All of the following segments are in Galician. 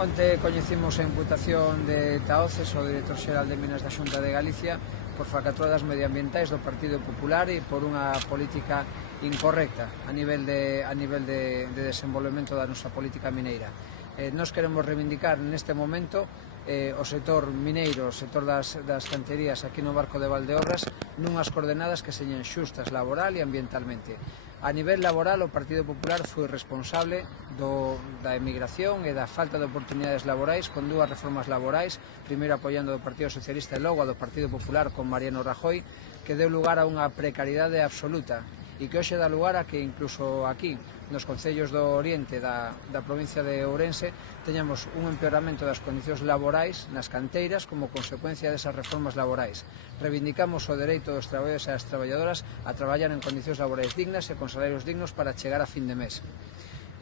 Onte coñecimos a imputación de Tahoces, o director xeral de Minas da Xunta de Galicia, por falcatruadas medioambientais do Partido Popular e por unha política incorrecta a nivel de desenvolvemento da nosa política mineira. Nos queremos reivindicar neste momento o sector mineiro, o sector das canterías aquí no Barco de Valdeobras, nunhas coordenadas que señen xustas laboral e ambientalmente. A nivel laboral, o Partido Popular foi responsable da emigración e da falta de oportunidades laborais con dúas reformas laborais, primeiro apoiando do Partido Socialista e logo a do Partido Popular con Mariano Rajoy, que deu lugar a unha precariedade absoluta e que hoxe dá lugar a que incluso aquí, nos concellos do Oriente da provincia de Ourense, teñamos un empeoramento das condicións laborais nas canteiras como consecuencia desas reformas laborais. Reivindicamos o dereito dos traballadores e das traballadoras a traballar en condicións laborais dignas e con salarios dignos para chegar a fin de mes.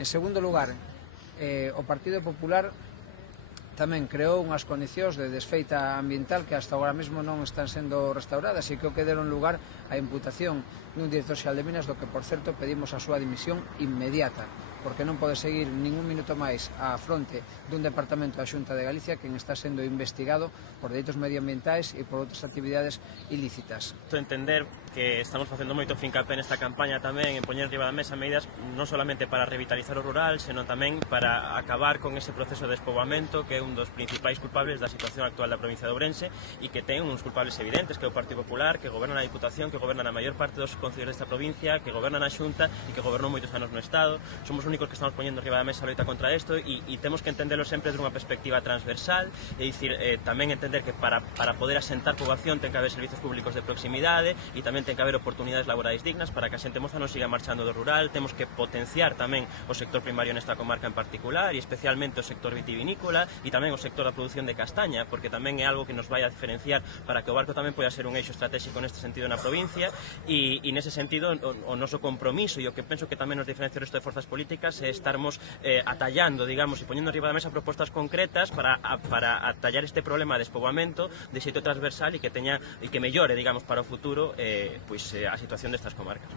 En segundo lugar, o Partido Popular tamén creou unhas condicións de desfeita ambiental que hasta agora mesmo non están sendo restauradas e que deron lugar á imputación dun director xeral de Minas, do que, por certo, pedimos a súa dimisión inmediata, porque non pode seguir ningún minuto máis á fronte dun departamento da Xunta de Galicia que está sendo investigado por delitos medioambientais e por outras actividades ilícitas. Entender que estamos facendo moito fincapé nesta campaña tamén en poñer riba da mesa medidas non solamente para revitalizar o rural, senón tamén para acabar con ese proceso de despoboamento que é un dos principais culpables da situación actual da provincia de Ourense e que ten uns culpables evidentes, que é o Partido Popular, que goberna na Diputación, que goberna na maior parte dos concellos desta provincia, que goberna na Xunta e que gobernou moitos anos no Estado. Somos os únicos que estamos poñendo riba da mesa a loita contra isto e temos que entendelo sempre dunha perspectiva transversal, é dicir, tamén entender que para poder asentar poboación ten que haber servizos públicos de proximidade e tamén ten que haber oportunidades laborais dignas para que a xente moza non siga marchando do rural. Temos que potenciar tamén o sector primario nesta comarca en particular e especialmente o sector vitivinícola e tamén o sector da produción de castaña, porque tamén é algo que nos vai a diferenciar para que o Barco tamén poida ser un eixo estratégico neste sentido na provincia e nese sentido o noso compromiso e o que penso que tamén nos diferencia o resto de forzas políticas é estarmos atallando, digamos, e poñendo arriba da mesa propostas concretas para atallar este problema de despoboamento de xeito transversal e que mellore, digamos, para o futuro a situación destas comarcas.